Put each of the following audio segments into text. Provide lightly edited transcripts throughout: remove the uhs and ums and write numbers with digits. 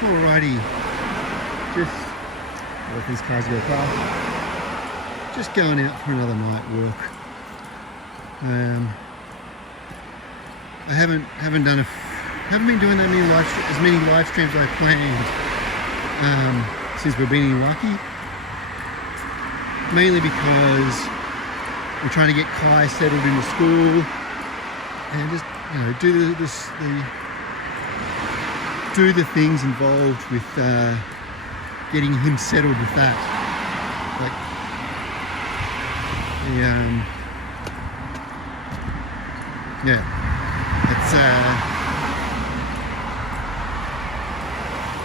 Alrighty, just let these cars go past. Just going out for another night walk. I haven't been doing that many as many live streams as I planned since we've been in Iwaki. Mainly because we're trying to get Kai settled into school and just do the things involved with getting him settled with that. Like,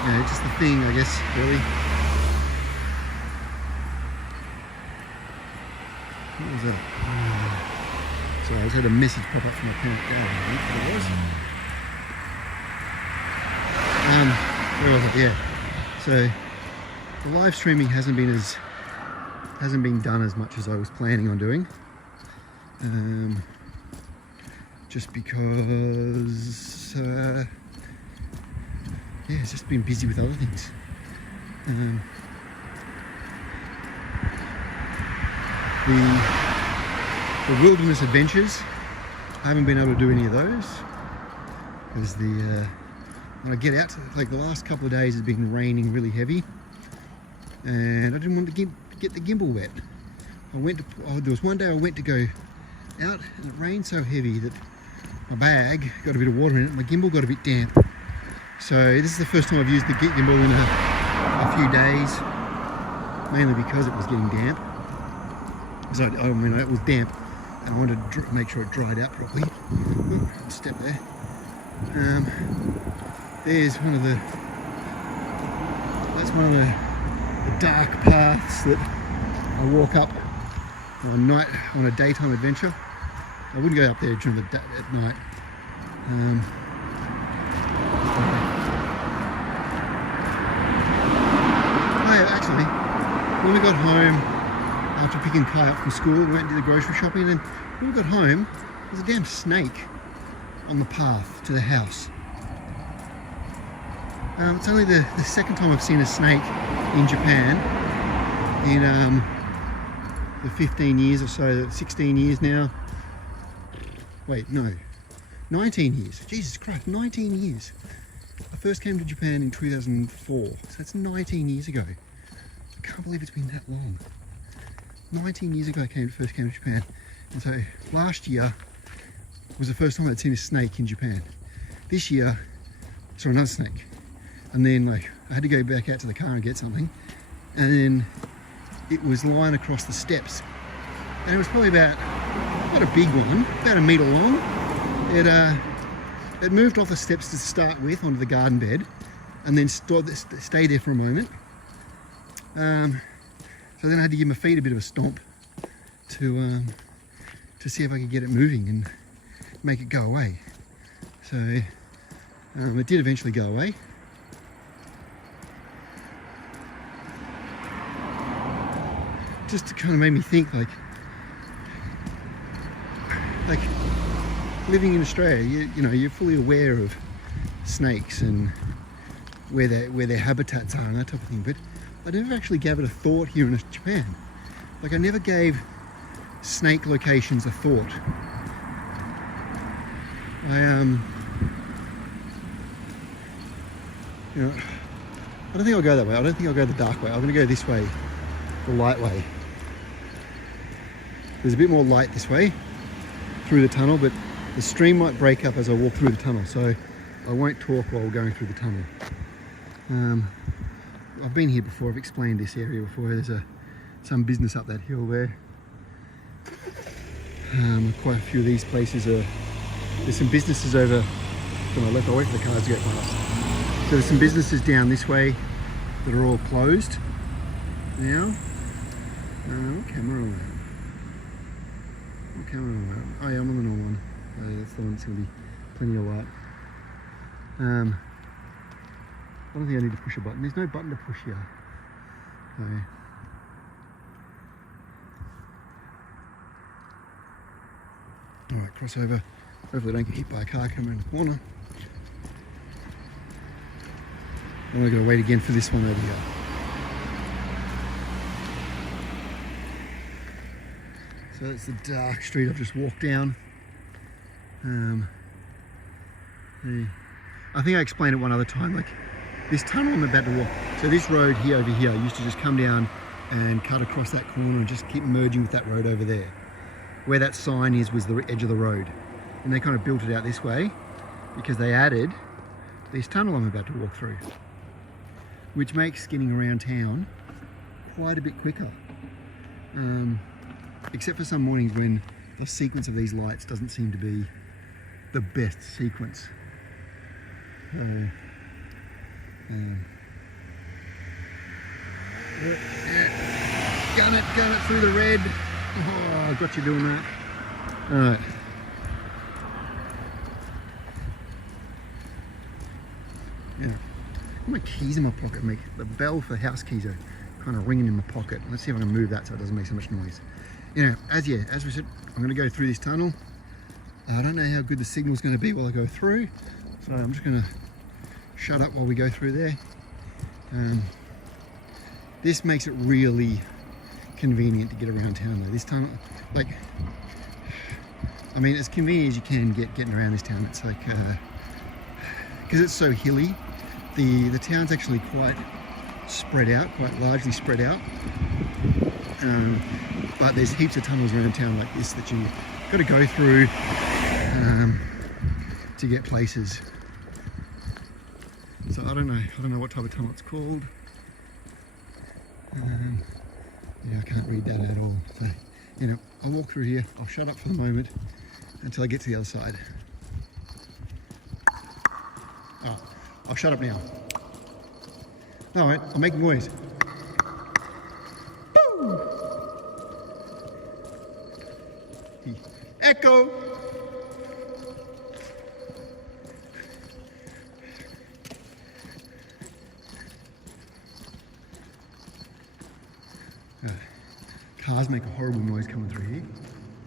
it's just the thing, I guess, really. What was that? Sorry, I just had a message pop up from my parent. Where was it? Yeah. So the live streaming hasn't been done as much as I was planning on doing. Just because it's just been busy with other things. The wilderness adventures, I haven't been able to do any of those because when I get out, like the last couple of days, it's been raining really heavy, and I didn't want to get the gimbal wet. There was one day I went to go out, and it rained so heavy that my bag got a bit of water in it. My gimbal got a bit damp. So this is the first time I've used the gimbal in a few days, mainly because it was getting damp. So it was damp, and I wanted to make sure it dried out properly. Step there. There's one of the dark paths that I walk up on a daytime adventure. I wouldn't go up there during at night. Actually, when we got home after picking Kai up from school, we went and did the grocery shopping, and when we got home, there was a damn snake on the path to the house. It's only the second time I've seen a snake in Japan in the 15 years or so, 16 years now. Wait, no, 19 years. Jesus Christ, 19 years. I first came to Japan in 2004, so that's 19 years ago. I can't believe it's been that long. 19 years ago I first came to Japan, and so last year was the first time I'd seen a snake in Japan. This year I saw another snake, and then I had to go back out to the car and get something, and then it was lying across the steps, and it was probably not a big one, about 1 metre long. It moved off the steps to start with onto the garden bed, and then stayed there for a moment. So then I had to give my feet a bit of a stomp to see if I could get it moving and make it go away. So it did eventually go away. Just kind of made me think, like living in Australia, you're fully aware of snakes and where their habitats are and that type of thing, but I never actually gave it a thought here in Japan. Like, I never gave snake locations a thought. I don't think I'll go that way. I don't think I'll go the dark way. I'm going to go this way, the light way. There's a bit more light this way through the tunnel, but the stream might break up as I walk through the tunnel, so I won't talk while going through the tunnel. I've been here before, I've explained this area before. There's some business up that hill there. Quite a few of these places there's some businesses over to my left. I'll wait for the cars to go past. So there's some businesses down this way that are all closed now. What camera am I on? What camera am I on? Oh yeah, I'm on the normal one. That's the one that's going to be plenty of light. I don't think I need to push a button. There's no button to push here. So, alright, cross over. Hopefully I don't get hit by a car coming around the corner. And we're going to wait again for this one over here. So that's the dark street I've just walked down. I think I explained it one other time, like this tunnel I'm about to walk. So this road here over here used to just come down and cut across that corner and just keep merging with that road over there. Where that sign is was the edge of the road. And they kind of built it out this way because they added this tunnel I'm about to walk through, which makes getting around town quite a bit quicker. Except for some mornings when the sequence of these lights doesn't seem to be the best sequence. Gun it through the red. Oh, I got you doing that. All right. Yeah. My keys in my pocket make the bell for house keys are kind of ringing in my pocket. Let's see if I can move that so it doesn't make so much noise. You know, as we said, I'm going to go through this tunnel. I don't know how good the signal's going to be while I go through, so I'm just going to shut up while we go through there. This makes it really convenient to get around town though. This tunnel, like, I mean, as convenient as you can get getting around this town. It's like, because it's so hilly, the town's actually quite spread out, quite largely spread out. But there's heaps of tunnels around town like this that you've got to go through to get places. So I don't know what type of tunnel it's called. Yeah, I can't read that at all. So, you know, I'll walk through here. I'll shut up for the moment until I get to the other side. Oh, I'll shut up now. All right, I'll make noise. Boom! Echo! Cars make a horrible noise coming through here.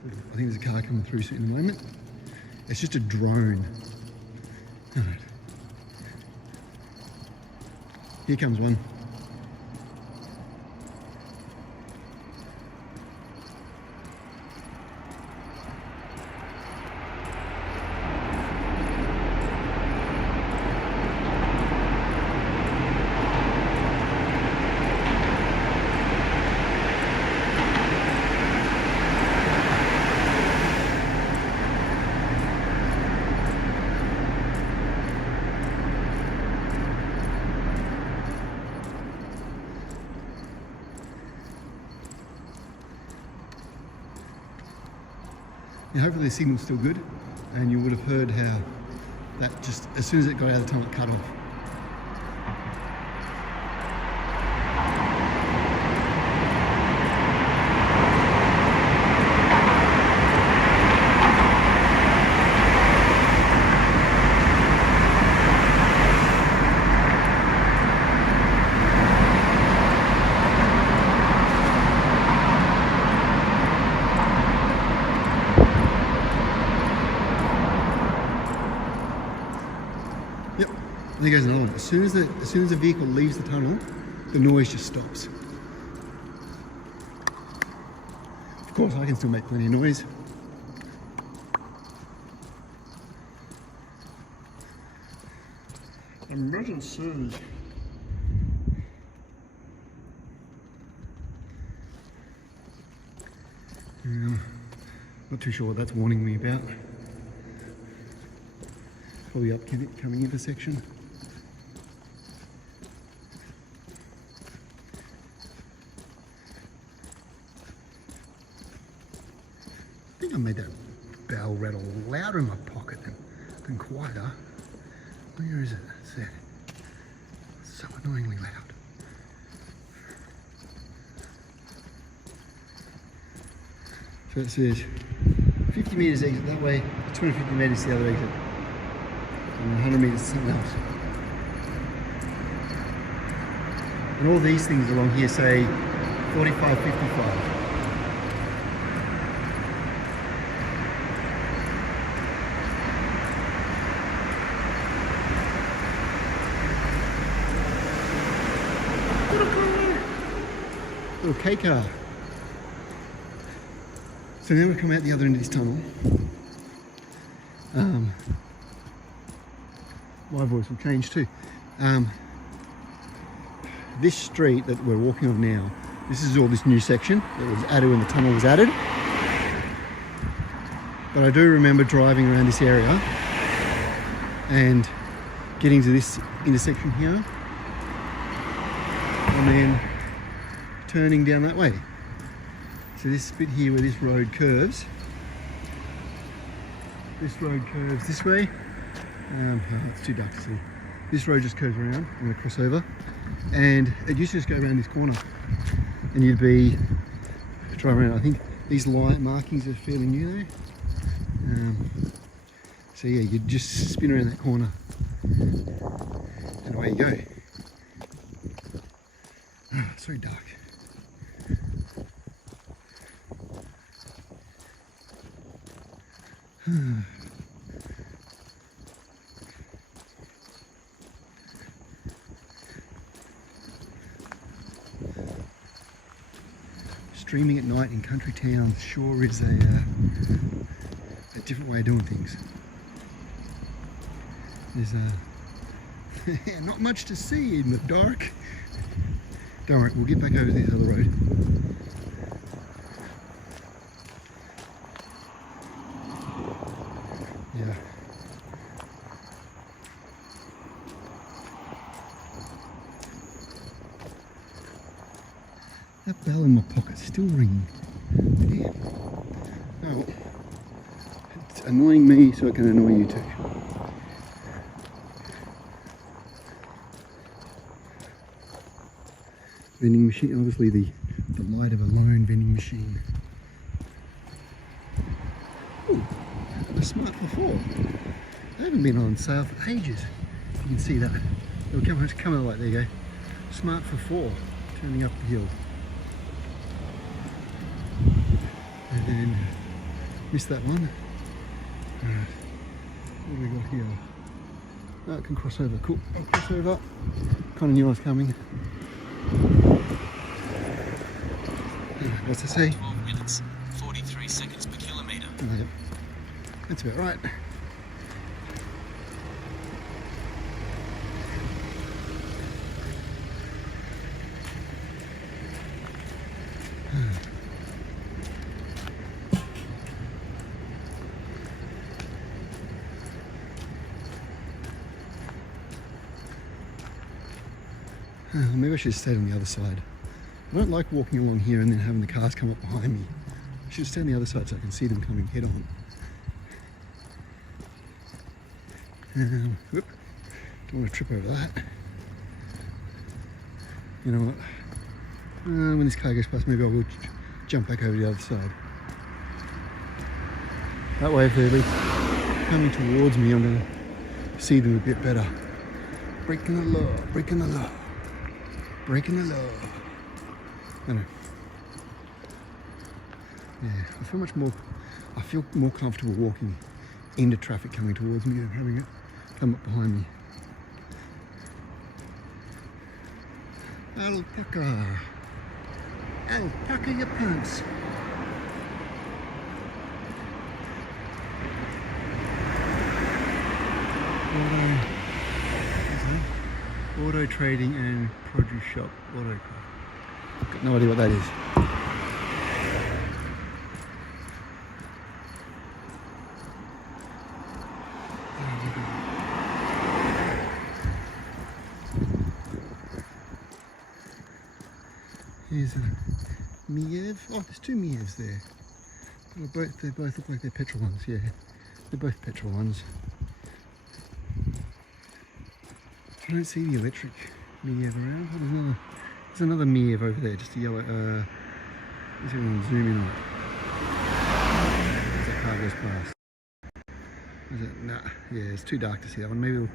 I think there's a car coming through soon in a moment. It's just a drone. All right. Here comes one. And hopefully the signal's still good, and you would have heard how that just, as soon as it got out of the tunnel, it cut off. Yep, there goes another one. As soon as the vehicle leaves the tunnel, the noise just stops. Of course, I can still make plenty of noise. Emergency. Not too sure what that's warning me about. Probably upcoming intersection. I think I made that bell rattle louder in my pocket than quieter. Where is it? It's there. It's so annoyingly loud. So it says 50 metres exit that way, 250 metres the other exit. And 100 metres to something else. And all these things along here say 45, 55. Little K car. So now we've come out the other end of this tunnel. My voice will change too. This street that we're walking on now, this is all this new section that was added when the tunnel was added. But I do remember driving around this area and getting to this intersection here and then turning down that way. So this bit here where this road curves this way. Oh, it's too dark to see. This road just curves around. I'm going to cross over, and it used to just go around this corner, and you'd be driving around. I think these light markings are fairly new though. So yeah, you'd just spin around that corner, and away you go. Oh, it's very dark. Streaming at night in country town sure is a different way of doing things. There's not much to see in the dark. Don't worry, we'll get back over this other road. Yeah. That bell in my pocket's still ringing. Damn. Oh, well. It's annoying me so it can annoy you too. Vending machine, obviously the light of a lone vending machine. Ooh, a Smart for 4. They haven't been on sale for ages. You can see that. It'll come out the light, there you go. Smart for 4, turning up the hill. And then, missed that one. Alright, what do we got here? Oh, it can cross over, cool. I'll cross over. Kind of knew I was coming. What's it say? 12 minutes, 43 seconds per kilometre. Oh, yep. That's about right. Maybe I should have stayed on the other side. I don't like walking along here and then having the cars come up behind me. I should stay on the other side so I can see them coming head on. Whoop. Don't want to trip over that. You know what? When this car goes past, maybe I will jump back over the other side. That way, if they're coming towards me, I'm going to see them a bit better. Breaking the law, breaking the law, breaking the law. I know. Yeah, I feel more comfortable walking into traffic coming towards me than having it come up behind me. Alpaca. Alpaca your pants. Auto trading and produce shop. Auto. Got no idea what that is. Here's a Miev. Oh, there's two Mievs there. They both look like they're petrol ones. Yeah, they're both petrol ones. I don't see the electric Miev around. Oh, there's another Miev over there, just a yellow. Let's see if we can zoom in on it. As that car goes past. Is it? Nah, yeah, it's too dark to see that one. Maybe it'll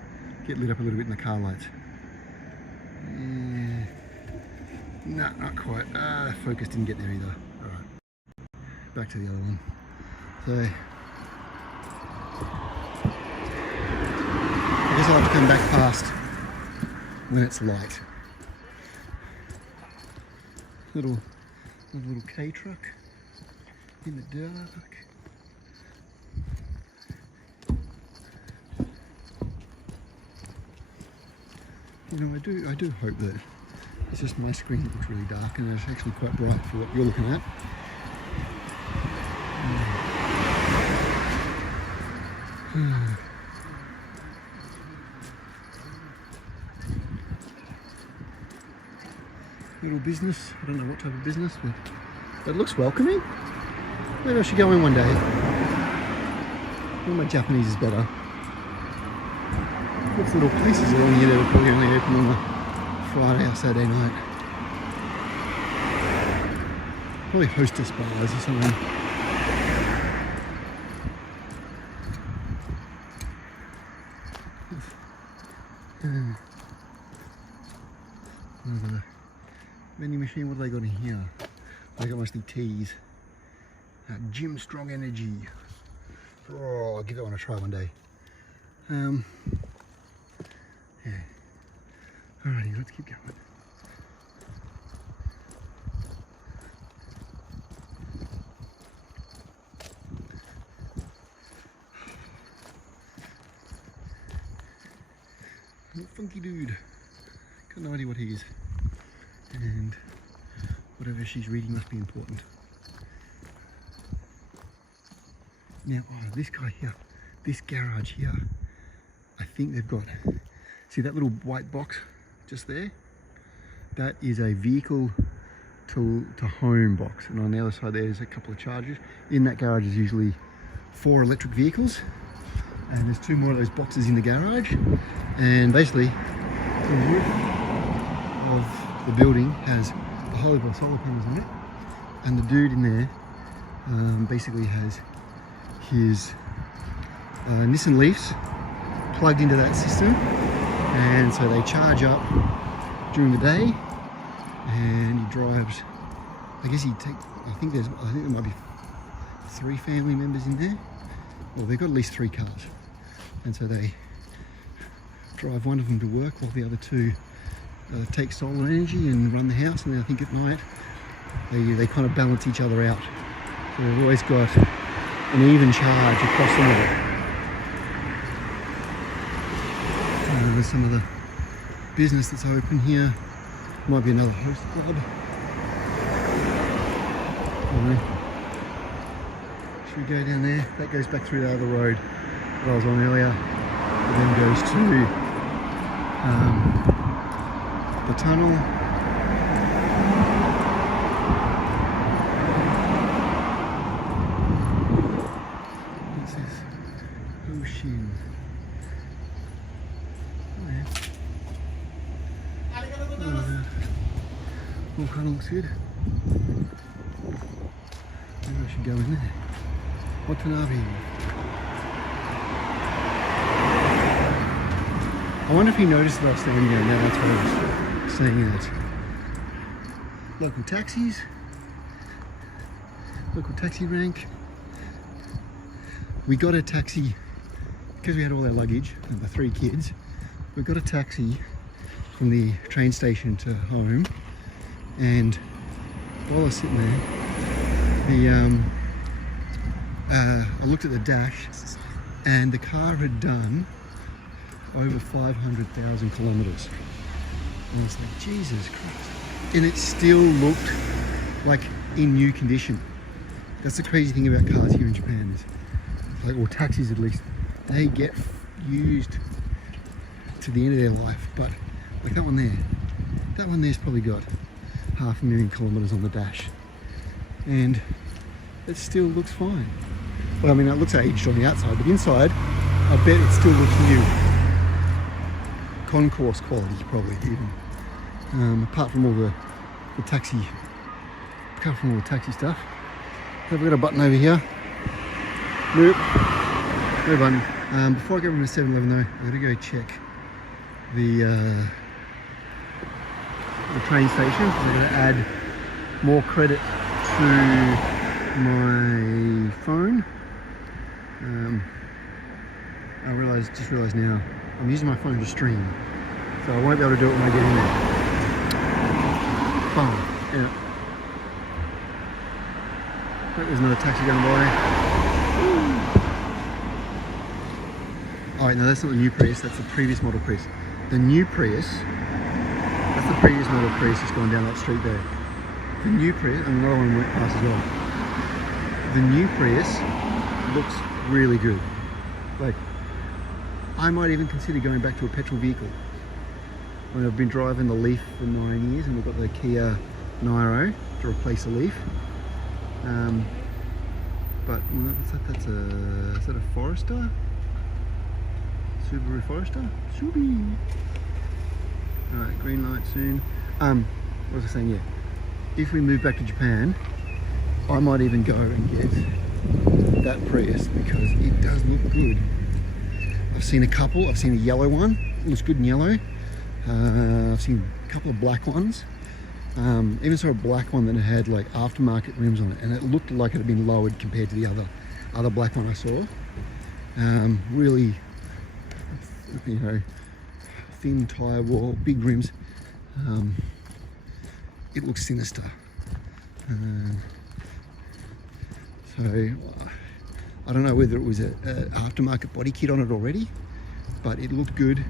get lit up a little bit in the car lights. Yeah. Nah, not quite. Focus didn't get there either. Alright. Back to the other one. So, I guess I'll have to come back past when it's light. Little Another little K truck in the dark. You know, I do hope that it's just my screen that looks really dark and it's actually quite bright for what you're looking at. Little business. I don't know what type of business, but it looks welcoming. Maybe I should go in one day. Well, my Japanese is better. Lots of little places along here that are probably only open on a Friday or Saturday night. Probably hostess bars or something. Another vending machine. What have they got in here? They got mostly teas. Gym Strong Energy. Oh, I'll give that one a try one day. Yeah. Alrighty, let's keep going. Little funky dude. Got no idea what he is. And whatever she's reading must be important. Now, oh, this guy here, this garage here, I think they've got, see that little white box just there? That is a vehicle to home box. And on the other side there's a couple of chargers. In that garage is usually 4 electric vehicles. And there's 2 more of those boxes in the garage. And basically, the roof of the building has a whole heap of solar panels on it. And the dude in there basically has his Nissan Leafs plugged into that system, and so they charge up during the day, and he drives. I guess I think there might be 3 family members in there. Well, they've got at least 3 cars, and so they drive one of them to work while the other 2 take solar energy and run the house. And then I think at night they kind of balance each other out. So they've always got an even charge across the night. There's some of the business that's open here. Might be another host club. Anyway, should we go down there? That goes back through the other road that I was on earlier. It then goes to the tunnel. What's this? Ocean. All kind of looks good. Maybe I should go in there. Watanabe. I wonder if he noticed that I was standing there. No, that's what I was saying. That local taxis, local taxi rank. We got a taxi because we had all our luggage and the 3 kids. We got a taxi from the train station to home, and while I was sitting there, I looked at the dash, and the car had done over 500,000 kilometers. And I was like, Jesus Christ. And it still looked like in new condition. That's the crazy thing about cars here in Japan, is like, or taxis at least, they get used to the end of their life. But like that one there's probably got 500,000 kilometers on the dash, and it still looks fine. Well, I mean, it looks aged on the outside, but inside, I bet it still looks new. Concourse quality, probably, even. Apart from all the taxi stuff. Have we got a button over here? Nope. No button. Before I go from the 7-Eleven though, I'm gonna go check the train station, because I'm going to add more credit to my phone. I just realised now I'm using my phone to stream, so I won't be able to do it when I get in there. Phone, yeah. There's another taxi going by. Oh wait, no, that's not the new Prius, that's the previous model Prius. The new Prius, that's the previous model Prius that's going down that street there. The new Prius, and another one went past as well. The new Prius looks really good. Like, I might even consider going back to a petrol vehicle. When I've been driving the Leaf for 9 years and we've got the Kia Niro to replace the Leaf. But what's that? Is that a Forester? Subaru Forester? Subi. Alright, green light soon. What was I saying? Yeah. If we move back to Japan, I might even go and get that Prius because it does look good. I've seen a couple. I've seen a yellow one. It looks good in yellow. I've seen a couple of black ones. Even saw a black one that had like aftermarket rims on it, and it looked like it had been lowered compared to the other black one I saw. Really, you know, thin tyre wall, big rims. It looks sinister. So I don't know whether it was an aftermarket body kit on it already, but it looked good,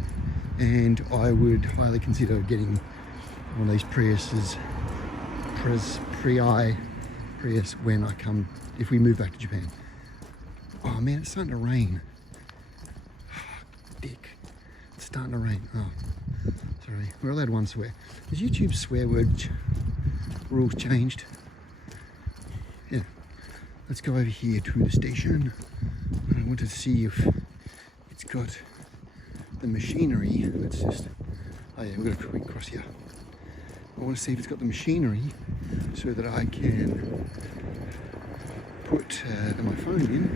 and I would highly consider getting one of these Priuses, Prius when I come, if we move back to Japan. Oh man, it's starting to rain. Dick. It's starting to rain. Oh, sorry. We're allowed one swear. Has YouTube's swear word rules changed? Yeah. Let's go over here to the station. I want to see if it's got the machinery. Let's just, oh yeah, we've got a quick cross here. I want to see if it's got the machinery so that I can put my phone in.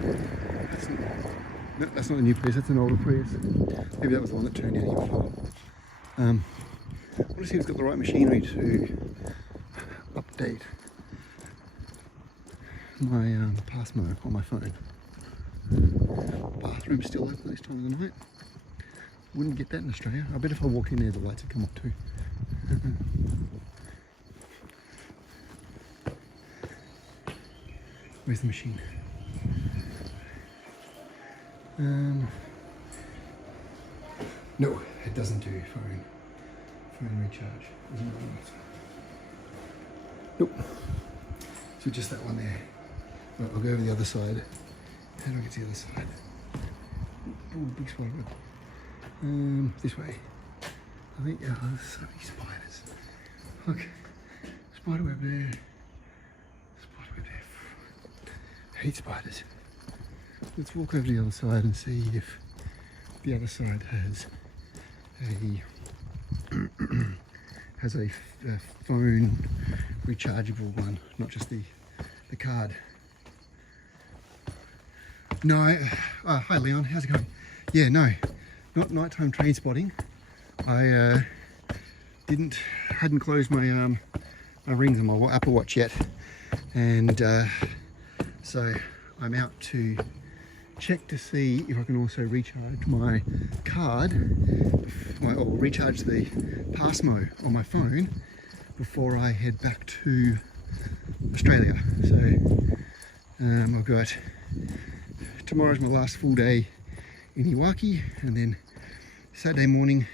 That's not a new Prius, that's an older Prius. Maybe that was the one that turned out here before. I want to see if it's got the right machinery to update my Passmo on my phone. Bathroom's still open this time of the night. Wouldn't get that in Australia. I bet if I walked in there the lights would come up too. Where's the machine? No, it doesn't do phone recharge. Nope. So just that one there. Right, I'll go over the other side. How do I get to the other side? Oh, big spider web. This way. I think, there's so many spiders. Look, spider web there. Spider web there. I hate spiders. Let's walk over to the other side and see if the other side has a phone rechargeable one, not just the card. No, hi Leon, how's it going? Yeah, no, not nighttime train spotting. I hadn't closed my my rings on my Apple Watch yet, and so I'm out to check to see if I can also recharge my card, or recharge the Passmo on my phone before I head back to Australia. So I've got, tomorrow's my last full day in Iwaki, and then Saturday morning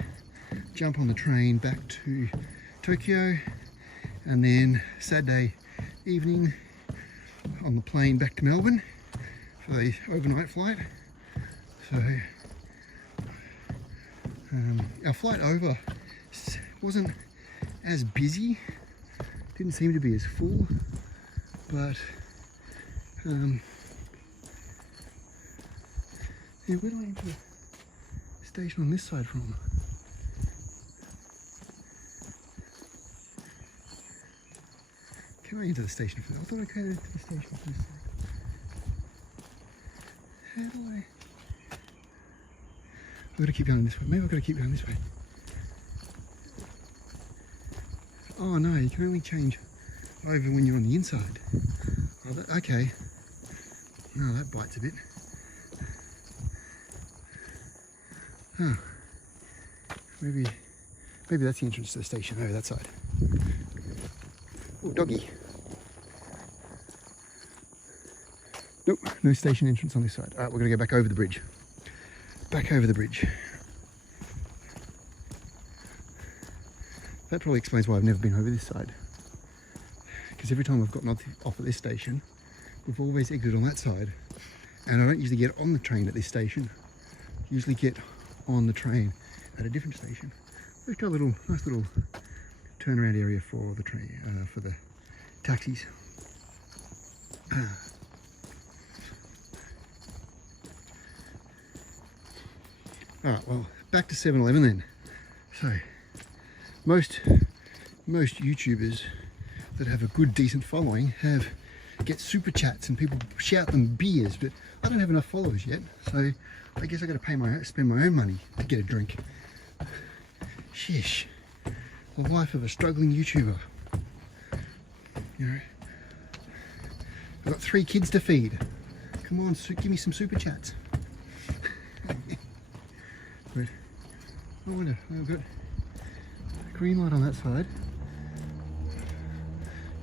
jump on the train back to Tokyo, and then Saturday evening on the plane back to Melbourne for the overnight flight. So our flight over wasn't as busy, didn't seem to be as full, but yeah, where do I enter the station on this side from? Can I enter the station from there? I thought I could enter the station from this side. How do I? I've got to keep going this way. Maybe I've got to keep going this way. Oh no, you can only change over when you're on the inside. Oh, okay. No, that bites a bit. Huh. Maybe that's the entrance to the station over that side. Oh, doggy. Nope, no station entrance on this side. All right, we're gonna go back over the bridge. Back over the bridge. That probably explains why I've never been over this side. Because every time I've gotten off at this station, we've always exited on that side. And I don't usually get on the train at this station. I usually get on the train at a different station. We've got a nice little turnaround area for the train, for the taxis. All right, well, back to 7-Eleven then. So, most YouTubers that have a good, decent following get super chats and people shout them beers, but I don't have enough followers yet, so I guess I got to spend my own money to get a drink. Sheesh, the life of a struggling YouTuber. You know, I've got 3 kids to feed. Come on, give me some super chats. Wait, I wonder, I've got a green light on that side.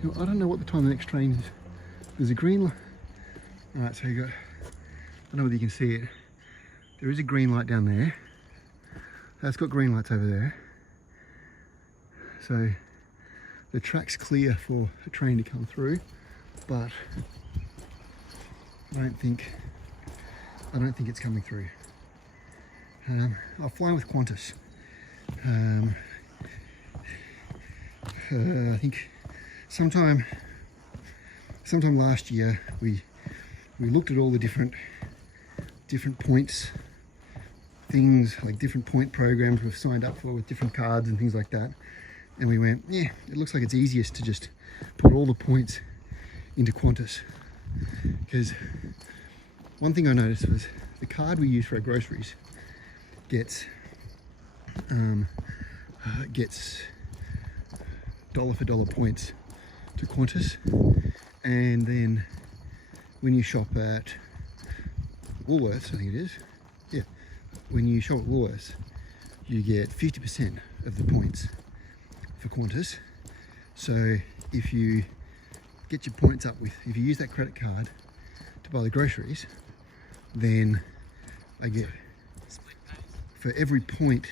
You know, I don't know what the time the next train is. There's a green light. Alright, so you got, I don't know whether you can see it. There is a green light down there. That's got green lights over there. So the track's clear for a train to come through, but I don't think it's coming through. I'll fly with Qantas. I think sometime last year we looked at all the different points, things like different point programs we've signed up for with different cards and things like that, and we went, yeah, it looks like it's easiest to just put all the points into Qantas. Because one thing I noticed was the card we use for our groceries gets dollar for dollar points to Qantas, and then when you shop at Woolworths, I think it is, yeah, when you shop at Woolworths, you get 50% of the points for Qantas. So if you get your points up if you use that credit card to buy the groceries, then I get, for every point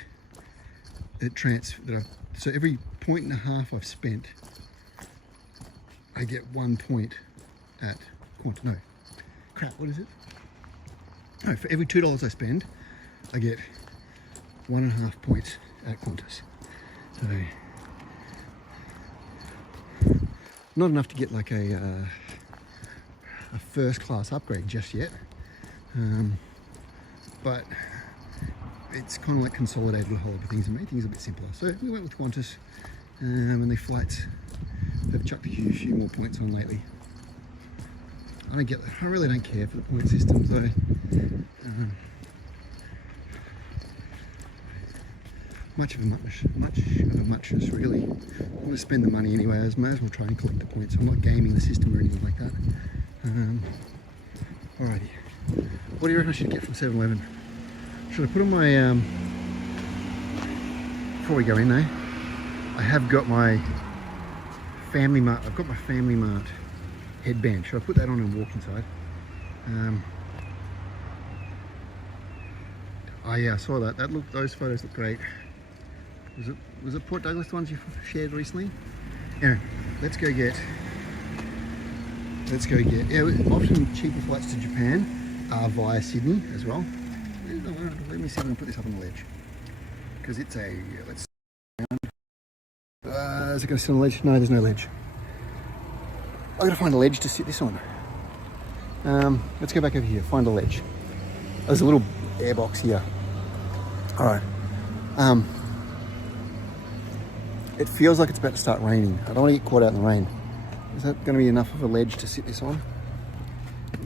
so every 1.5 I've spent, I get 1 point at Qantas. No, crap, what is it? No, for every $2 I spend, I get 1.5 points at Qantas. So, not enough to get like a first class upgrade just yet, but it's kind of like consolidated a whole lot of things and made things a bit simpler. So we went with Qantas, and the flights have chucked a few more points on lately. I really don't care for the point system, so much of a muchness really. I want to spend the money anyway. I may as well try and collect the points. I'm not gaming the system or anything like that. Alrighty, what do you reckon I should get from 7-Eleven? Should I put on my, before we go in though, I have got my Family Mart, I've got my Family Mart headband. Should I put that on and walk inside? Oh yeah, I saw that. Those photos look great. Was it Port Douglas, the ones you shared recently? Anyway, let's go get, yeah, often cheaper flights to Japan are via Sydney as well. Let me see if I can put this up on the ledge. Because it's a, let's see. Is it going to sit on the ledge? No, there's no ledge. I've got to find a ledge to sit this on. Let's go back over here, find a ledge. There's a little air box here. Alright. It feels like it's about to start raining. I don't want to get caught out in the rain. Is that going to be enough of a ledge to sit this on?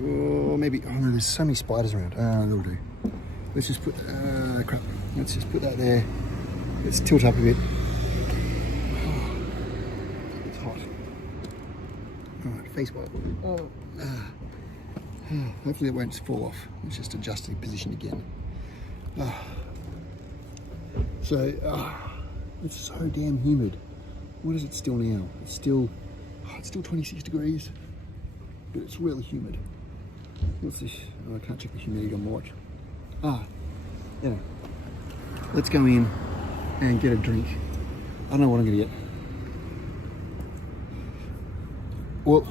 Or maybe, oh no, there's so many spiders around. That'll do. Let's just put, crap. Let's just put that there. Let's tilt up a bit. Oh, it's hot. Alright, face wipe. Hopefully it won't fall off. Let's just adjust the position again. So, it's so damn humid. What is it still now? It's still 26 degrees, but it's really humid. What's this? Oh, I can't check the humidity on my watch. Yeah. Let's go in and get a drink. I don't know what I'm gonna get. Well,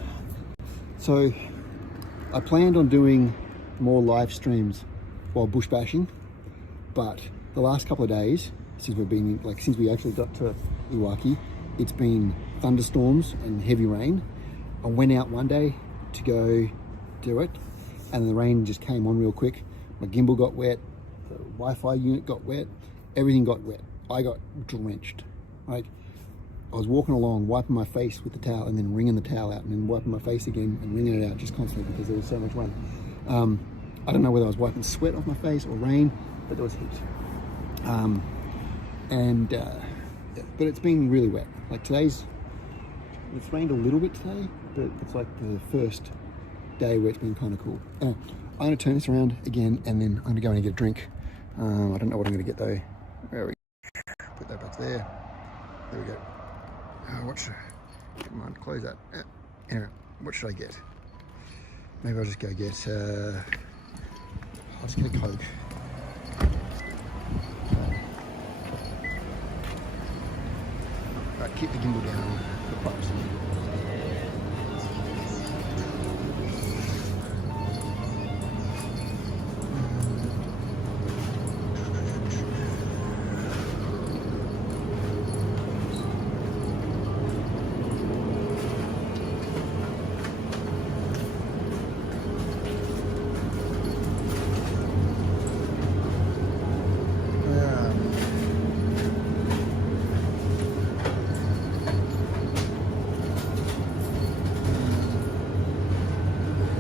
so I planned on doing more live streams while bush bashing, but the last couple of days since since we actually got to Iwaki, it's been thunderstorms and heavy rain. I went out one day to go do it, and the rain just came on real quick. My gimbal got wet, the Wi-Fi unit got wet, everything got wet. I got drenched. Like, I was walking along, wiping my face with the towel and then wringing the towel out and then wiping my face again and wringing it out just constantly because there was so much rain. I don't know whether I was wiping sweat off my face or rain, but there was heat. But it's been really wet. Like it's rained a little bit today, but it's like the first day where it's been kind of cool. I'm going to turn this around again and then I'm going to go and get a drink. I don't know what I'm going to get though. There we go. Put that back there. There we go. Come on, close that. Anyway, what should I get? Maybe I'll just go get, I'll just get a Coke. Right, keep the gimbal down. The props.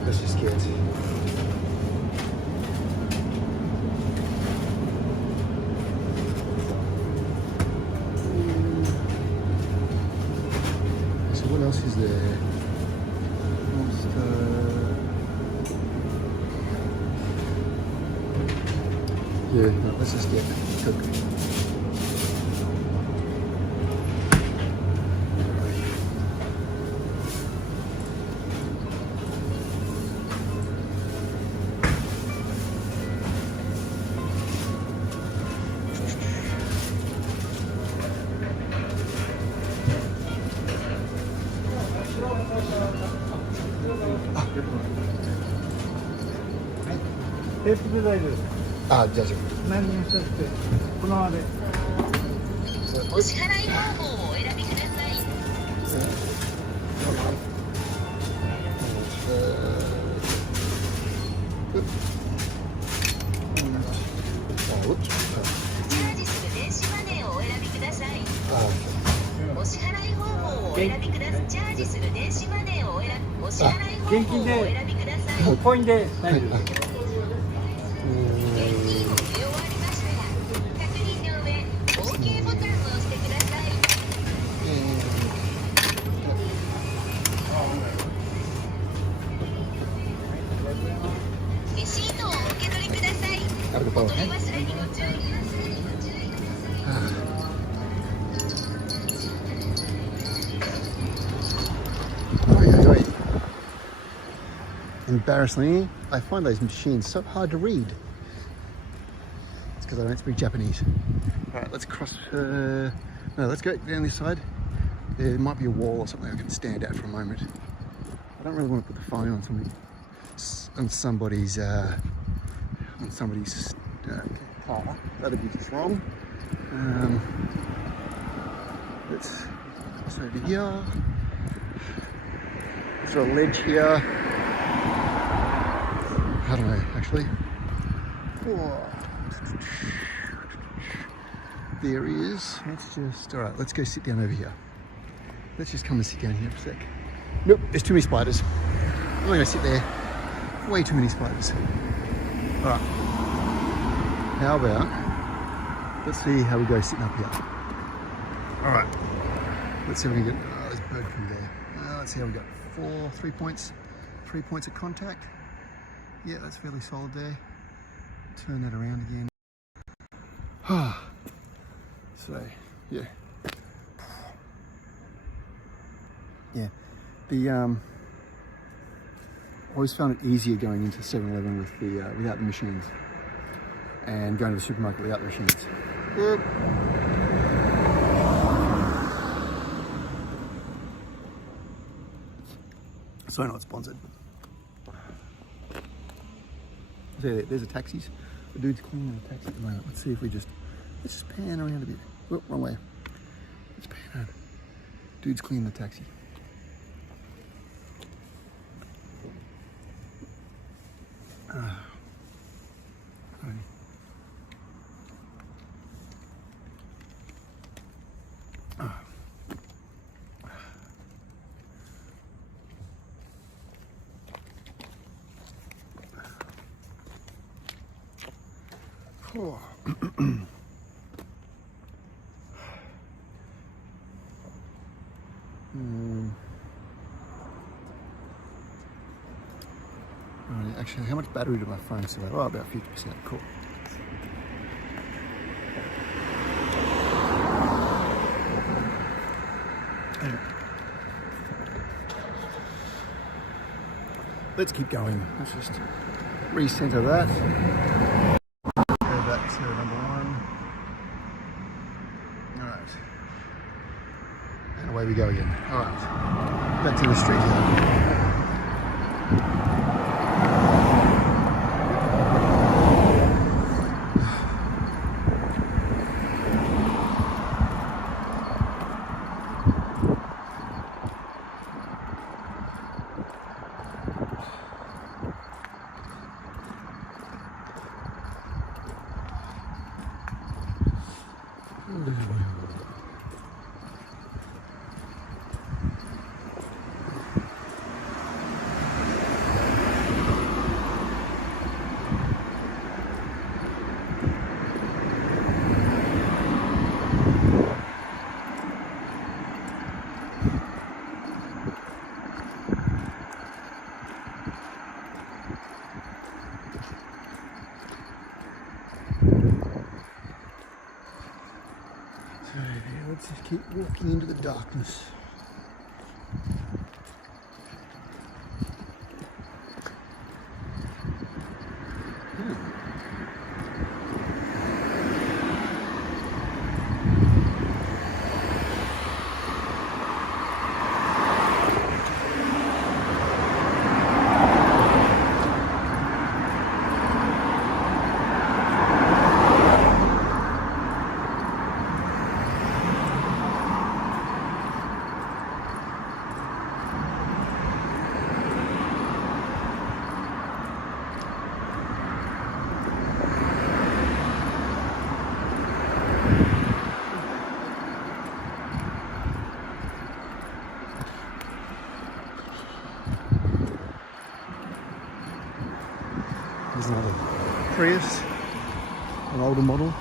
Let's just get so what else is there? Yeah, no, let's just get Coke.じゃあ何にしたってこのままでお支払い方法をお選びください。チャージする電子マネーをお選びください。お支払い方法をお選びください。チャージする電子マネーをお選び、お支払い方法をお選びください。コインで大丈夫です。Embarrassingly, I find those machines so hard to read. It's because I don't speak Japanese. Alright, let's cross, no, let's go down this side. There might be a wall or something I can stand at for a moment. I don't really want to put the phone on somebody's car. That'd be just wrong. Let's cross over here. Is there a ledge here? I don't know, actually. Whoa. There he is. Alright, let's go sit down over here. Let's just come and sit down here for a sec. Nope, there's too many spiders. I'm not going to sit there. Way too many spiders. Alright. How about, let's see how we go sitting up here. Alright. Let's see if we can get, there's a bird from there. Let's see how we got 3 points. 3 points of contact. Yeah, that's fairly solid there. Turn that around again. So, yeah. Yeah. always found it easier going into 7-Eleven with the without the machines, and going to the supermarket without the machines. Yep. So not sponsored. There's a taxis. The dude's cleaning a taxi at the moment. Let's see if let's just pan around a bit. Oh, wrong way. Let's pan around. Dude's cleaning the taxi. Oh. Right, actually, how much battery did my phone still have? Oh, about 50%. Cool. Let's keep going. Let's just recenter that. Go back to number 1. Alright. And away we go again. Alright. Back to the street here. Let's just keep walking into the darkness. There's another Prius, an older model.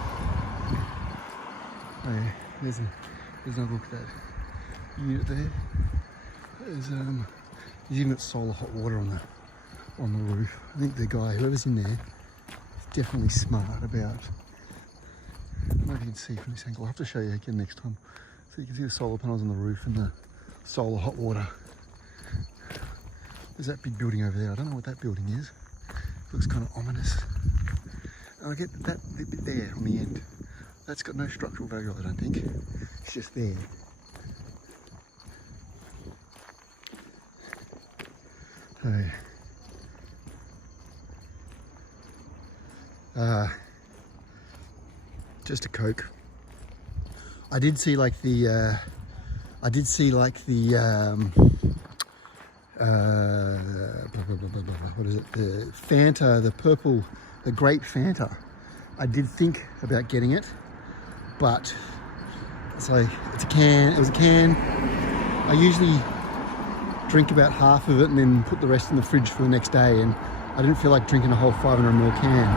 Oh yeah, there's another look at that unit there. There's even got solar hot water on the roof. I think the guy, whoever's in there, is definitely smart about. I don't know if you can see from this angle. I'll have to show you again next time. So you can see the solar panels on the roof and the solar hot water. There's that big building over there. I don't know what that building is. Looks kind of ominous. And I get that bit there on the end. That's got no structural value, I don't think. It's just there. So, just a Coke. I did see like the what is it? The Fanta, the purple, the grape Fanta. I did think about getting it, but it's like, it's a can, it was a can. I usually drink about half of it and then put the rest in the fridge for the next day, and I didn't feel like drinking a whole 500ml can.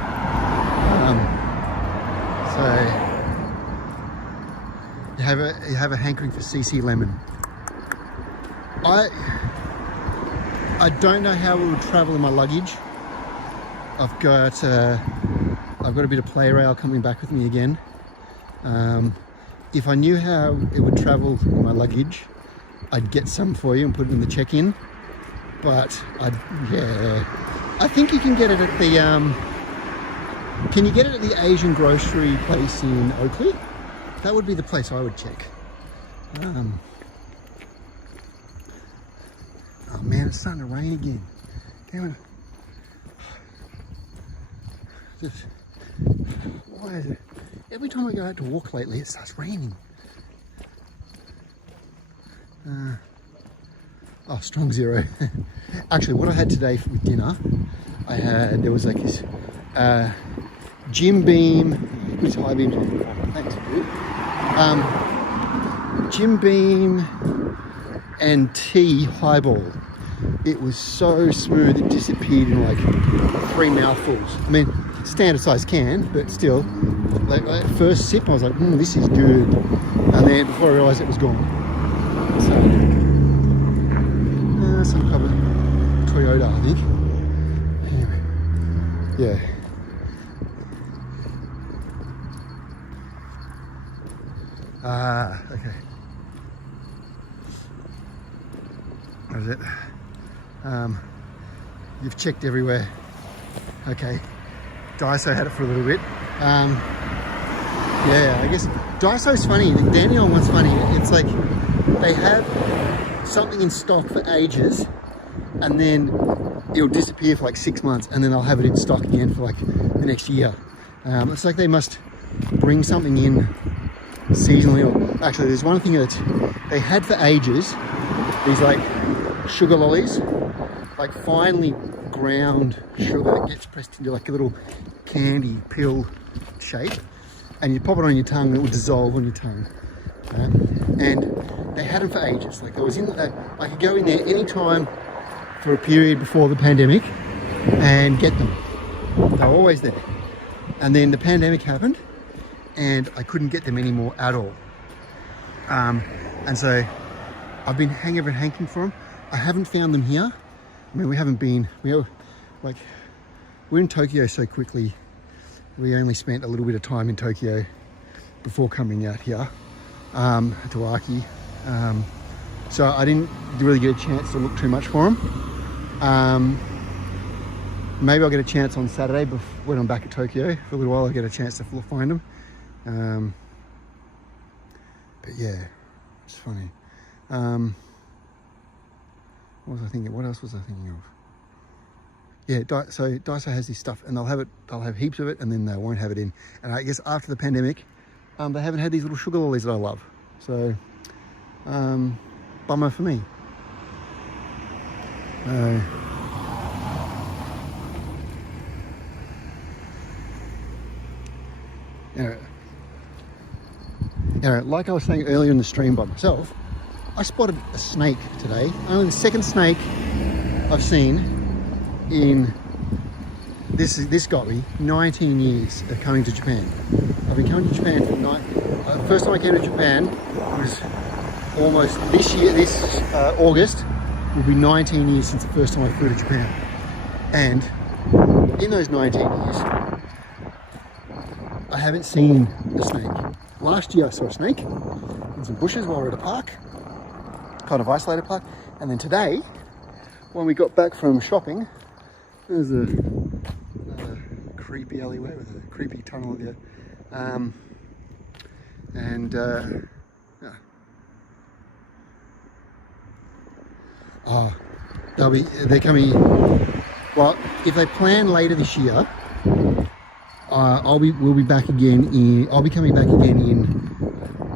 So you have a hankering for CC lemon. I don't know how it would travel in my luggage. I've got a bit of play rail coming back with me again. If I knew how it would travel in my luggage, I'd get some for you and put it in the check-in. but yeah, I think you can get it at the can you get it at the Asian grocery place in Oakley? That would be the place I would check. Oh man, it's starting to rain again. Damn it. Just, why is it? Every time I go out to walk lately, it starts raining. Oh, strong zero. Actually, what I had today with dinner, there was like this Jim Beam, which high beams on the phone. Thanks, dude. Jim Beam and tea highball. It was so smooth, it disappeared in like 3 mouthfuls. I mean, standard size can, but still, like first sip, I was like, this is good. And then before I realised it was gone. So, some kind of Toyota, I think. Anyway, yeah. Okay. That was it. You've checked everywhere. Okay. Daiso had it for a little bit. Yeah, I guess Daiso's funny. Daniel one's funny. It's like they have something in stock for ages and then it'll disappear for like 6 months and then they'll have it in stock again for like the next year. It's like they must bring something in seasonally. Or actually, there's one thing that they had for ages, these like sugar lollies, like finely ground sugar that gets pressed into like a little candy pill shape, and you pop it on your tongue and it would dissolve on your tongue. And they had them for ages. Like I could go in there anytime for a period before the pandemic and get them. They were always there. And then the pandemic happened and I couldn't get them anymore at all. And so I've been hanking for them. I haven't found them here. I mean, we're in Tokyo so quickly. We only spent a little bit of time in Tokyo before coming out here to Iwaki. So I didn't really get a chance to look too much for them. Maybe I'll get a chance on Saturday when I'm back at Tokyo for a little while. I'll get a chance to find them. But yeah, it's funny. What was I thinking? What else was I thinking of? Yeah, so Daiso has this stuff, and they'll have heaps of it, and then they won't have it in. And I guess after the pandemic, they haven't had these little sugar lollies that I love. So, bummer for me. Anyway, like I was saying earlier in the stream by myself, I spotted a snake today. Only the second snake I've seen in this got me 19 years of coming to Japan. I've been coming to Japan for first time I came to Japan was almost this year. This August will be 19 years since the first time I flew to Japan. And in those 19 years, I haven't seen a snake. Last year I saw a snake in some bushes while we were at a park, kind of isolated park. And then today, when we got back from shopping, there's a creepy alleyway with a creepy tunnel there. They're coming. Well, if they plan later this year, I'll be coming back again in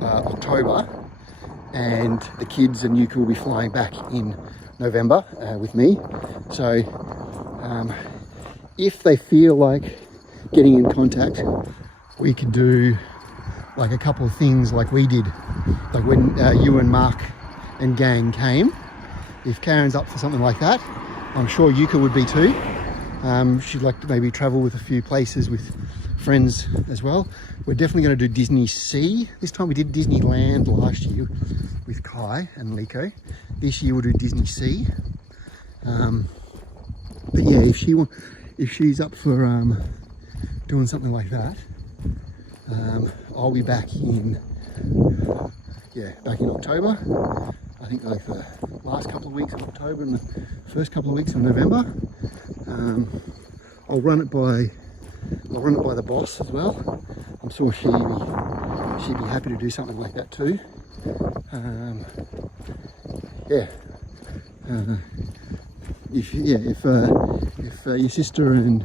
October, and the kids and Yuka will be flying back in November with me. So if they feel like getting in contact, we could do like a couple of things like we did, like when you and Mark and gang came. If Karen's up for something like that, I'm sure Yuka would be too. She'd like to maybe travel with a few places with friends as well. We're definitely going to do Disney Sea. This time we did Disneyland last year with Kai and Liko. This year we'll do Disney Sea. But yeah, if she's up for doing something like that, I'll be back in October. I think like the last couple of weeks of October and the first couple of weeks of November. I'll run it by the boss as well. I'm sure she'd be happy to do something like that too. If your sister and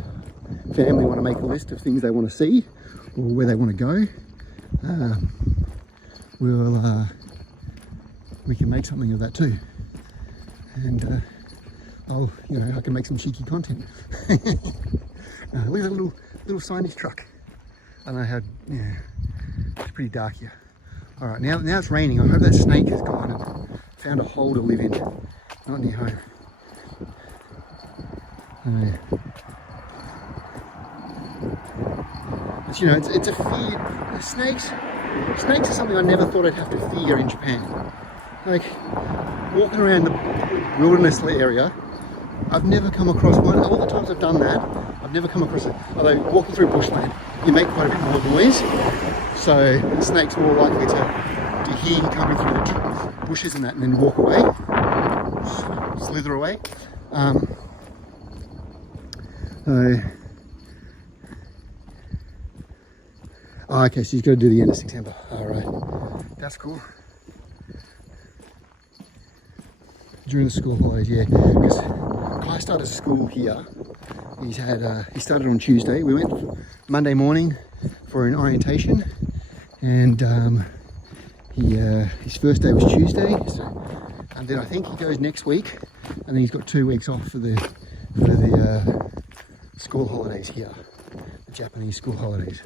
family want to make a list of things they want to see or where they want to go, we can make something of that too. And I can make some cheeky content. Look at that little signage truck. I don't know how. Yeah, it's pretty dark here. All right, now it's raining. I hope that snake has gone and found a hole to live in, not near home. But it's a fear. Snakes are something I never thought I'd have to fear in Japan. Like walking around the wilderness area, I've never come across one. All the times I've done that, I've never come across it. Although walking through bushland, you make quite a bit more noise, so the snake's more likely to hear you coming through the bushes and that, and then walk away, slither away. Okay, so he's got to do the end of September. All right, that's cool. During the school holidays, yeah, because Kai started school here. He started on Tuesday. We went Monday morning for an orientation, and his first day was Tuesday. And then I think he goes next week, and then he's got 2 weeks off for the school holidays here, the Japanese school holidays.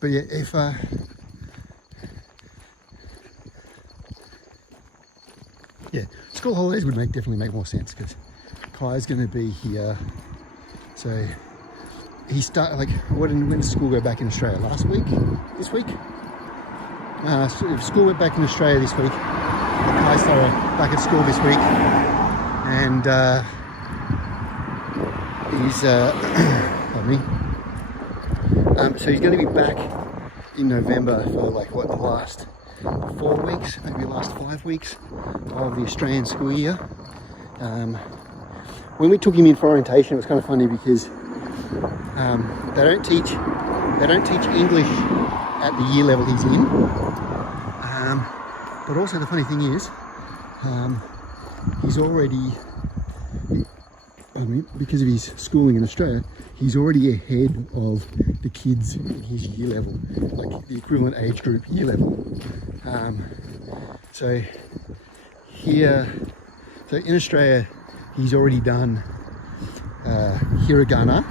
But yeah, if school holidays would definitely make more sense because Kai's going to be here. So he when did school go back in Australia? Last week? This week? So school went back in Australia this week. Kai started back at school this week, and he's pardon me. So he's going to be back in November for the last 4 weeks, maybe the last 5 weeks of the Australian school year. When we took him in for orientation, it was kind of funny because they don't teach English at the year level he's in. But also the funny thing is, he's already, because of his schooling in Australia, he's already ahead of the kids in his year level, like the equivalent age group year level. So in Australia, he's already done hiragana,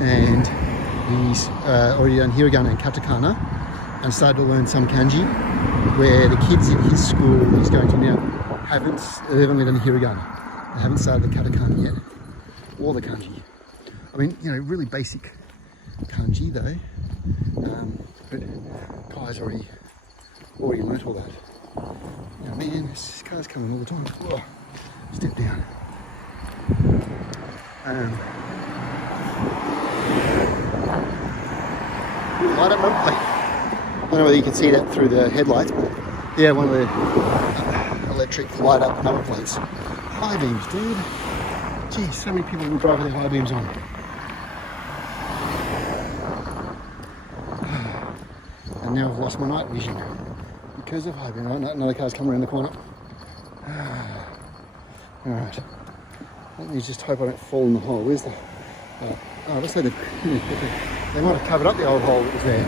and he's already done hiragana and katakana, and started to learn some kanji, where the kids in his school he's going to now they've only done hiragana. They haven't started the katakana yet, or the kanji. I mean, really basic kanji though. But Kai's already learnt all that. Man, this car's coming all the time. Whoa, step down. Light up number plate. I don't know whether you can see that through the headlights, but yeah, one of the electric light up number plates. High beams, dude. Geez, so many people will drive with their high beams on. And now I've lost my night vision because of high beam. Right, another car's coming around the corner. All right. Let me just hope I don't fall in the hole. Where's the? Let's say they might have covered up the old hole that was there.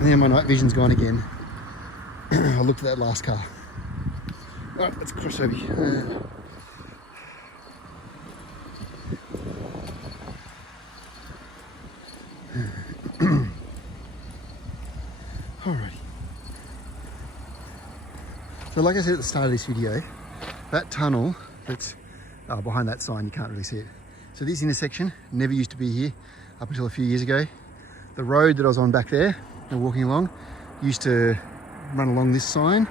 Now my night vision's gone again. I looked at that last car. All right, let's cross over here. Alrighty. So like I said at the start of this video, that tunnel that's behind that sign, you can't really see it. So this intersection never used to be here up until a few years ago. The road that I was on back there and walking along used to run along this sign.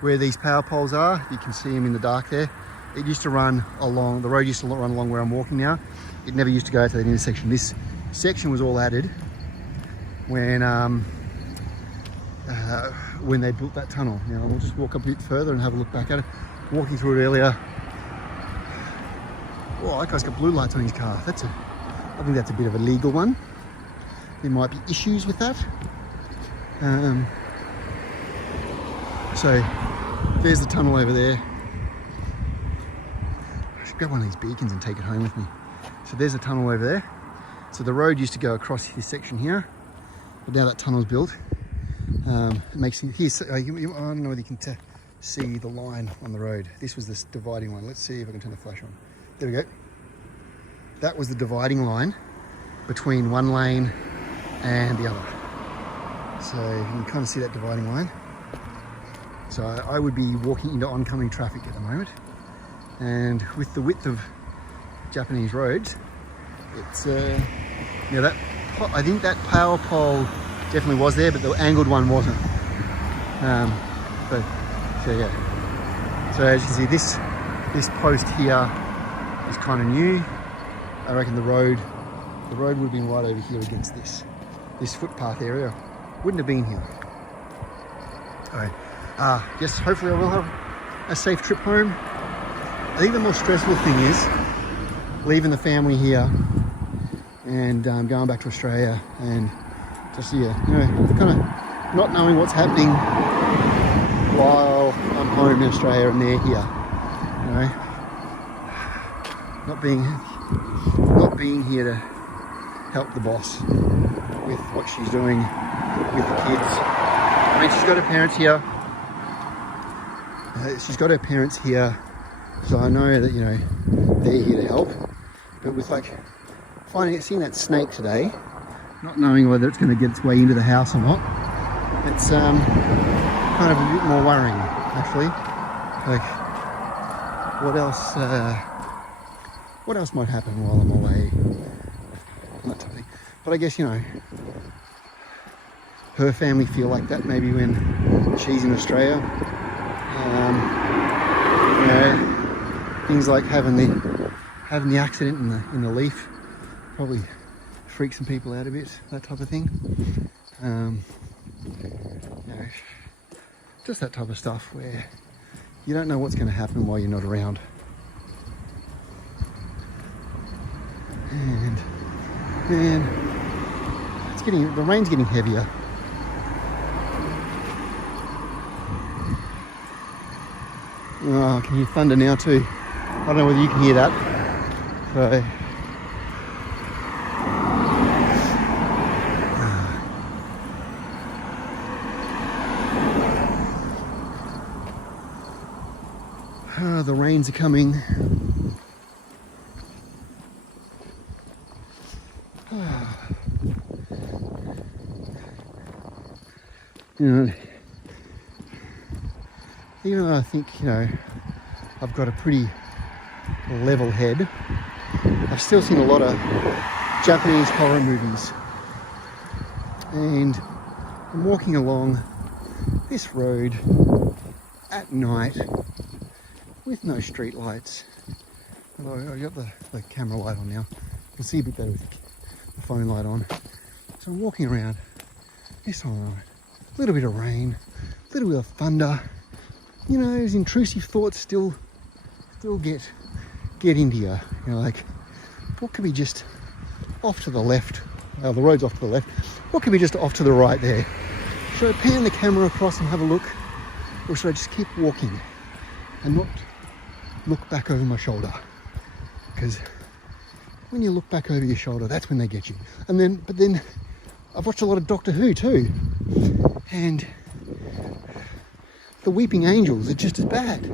Where these power poles are, you can see them in the dark there. It used to run along, the road used to run along where I'm walking now. It never used to go to that intersection. This section was all added when they built that tunnel. Now we'll just walk a bit further and have a look back at it. Walking through it earlier. Oh, that guy's got blue lights on his car. I think that's a bit of a legal one. There might be issues with that. So there's the tunnel over there. I should grab one of these beacons and take it home with me. So there's a tunnel over there. So the road used to go across this section here, but now that tunnel's built. It makes it here. I don't know whether you can see the line on the road. This was this dividing line. Let's see if I can turn the flash on. There we go. That was the dividing line between one lane and the other. So you can kind of see that dividing line. So I would be walking into oncoming traffic at the moment. And with the width of Japanese roads, it's, that, I think that power pole definitely was there, but the angled one wasn't. So yeah. So as you can see, this post here is kind of new. I reckon the road would have been right over here against this footpath area. Wouldn't have been here. Alright. Yes, hopefully I will have a safe trip home. I think the more stressful thing is leaving the family here and going back to Australia and just, kind of not knowing what's happening while I'm home in Australia and they're here. Not being here to help the boss with what she's doing with the kids. I mean, she's got her parents here. So I know that, they're here to help. But with seeing that snake today, not knowing whether it's going to get its way into the house or not, it's kind of a bit more worrying, actually. What else might happen while I'm away? And that type of thing. But I guess, her family feel like that maybe when she's in Australia. Things like having the accident in the Leaf probably freak some people out a bit, that type of thing. Just that type of stuff where you don't know what's going to happen while you're not around. And man, the rain's getting heavier. Oh, I can hear thunder now too. I don't know whether you can hear that. So the rains are coming. Even though I think, I've got a pretty level head, I've still seen a lot of Japanese horror movies. And I'm walking along this road at night with no street lights. Although I've got the camera light on now. You can see a bit better with the phone light on. So I'm walking around this time, a little bit of rain, a little bit of thunder. Those intrusive thoughts still get into you. What could be just off to the left? The road's off to the left. What could be just off to the right there? Should I pan the camera across and have a look? Or should I just keep walking and not look back over my shoulder? Because when you look back over your shoulder, that's when they get you. But then I've watched a lot of Doctor Who too. And the weeping angels are just as bad.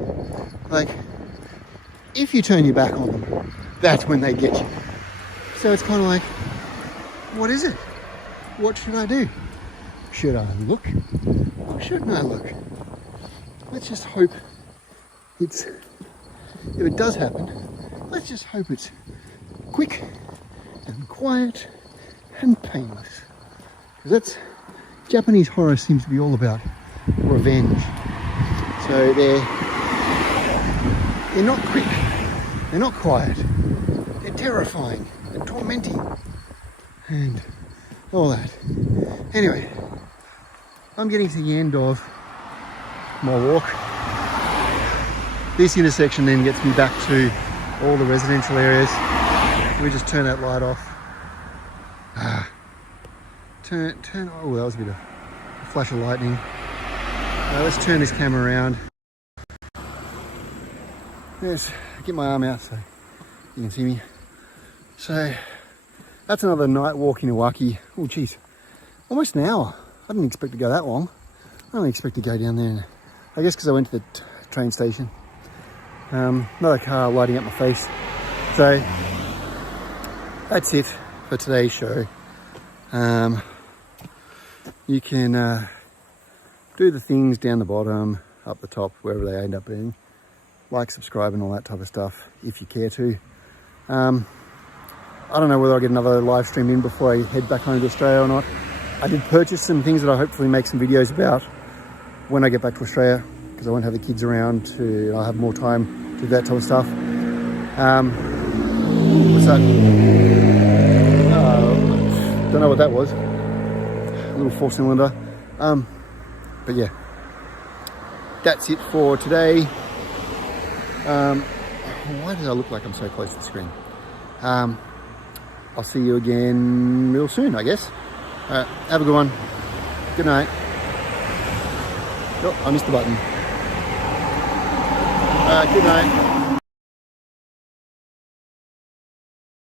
If you turn your back on them, that's when they get you. So it's kind of like, what is it? What should I do? Should I look or shouldn't I look? Let's just hope if it does happen, let's just hope it's quick and quiet and painless. Because that's, Japanese horror seems to be all about revenge. So they're not quick, they're not quiet, they're terrifying, they're tormenting. and all that. Anyway, I'm getting to the end of my walk. This intersection then gets me back to all the residential areas. We just turn that light off. Turn, oh, that was a bit of a flash of lightning. Let's turn this camera around. Yes, get my arm out so you can see me. So that's another night walk in Iwaki. Oh geez, almost an hour. I didn't expect to go that long. I only expect to go down there, and I guess because I went to the train station. Not a car lighting up my face. So that's it for today's show. You can do the things down the bottom, up the top, wherever they end up being. Like, subscribe and all that type of stuff if you care to. I don't know whether I'll get another live stream in before I head back home to Australia or not. I did purchase some things that I'll hopefully make some videos about when I get back to Australia, because I won't have the kids around. I'll have more time to do that type of stuff. What's that? Don't know what that was. A little 4-cylinder. But yeah, that's it for today. Why does I look like I'm so close to the screen? I'll see you again real soon, I guess. Have a good one. Good night. Oh, I missed the button. Good night.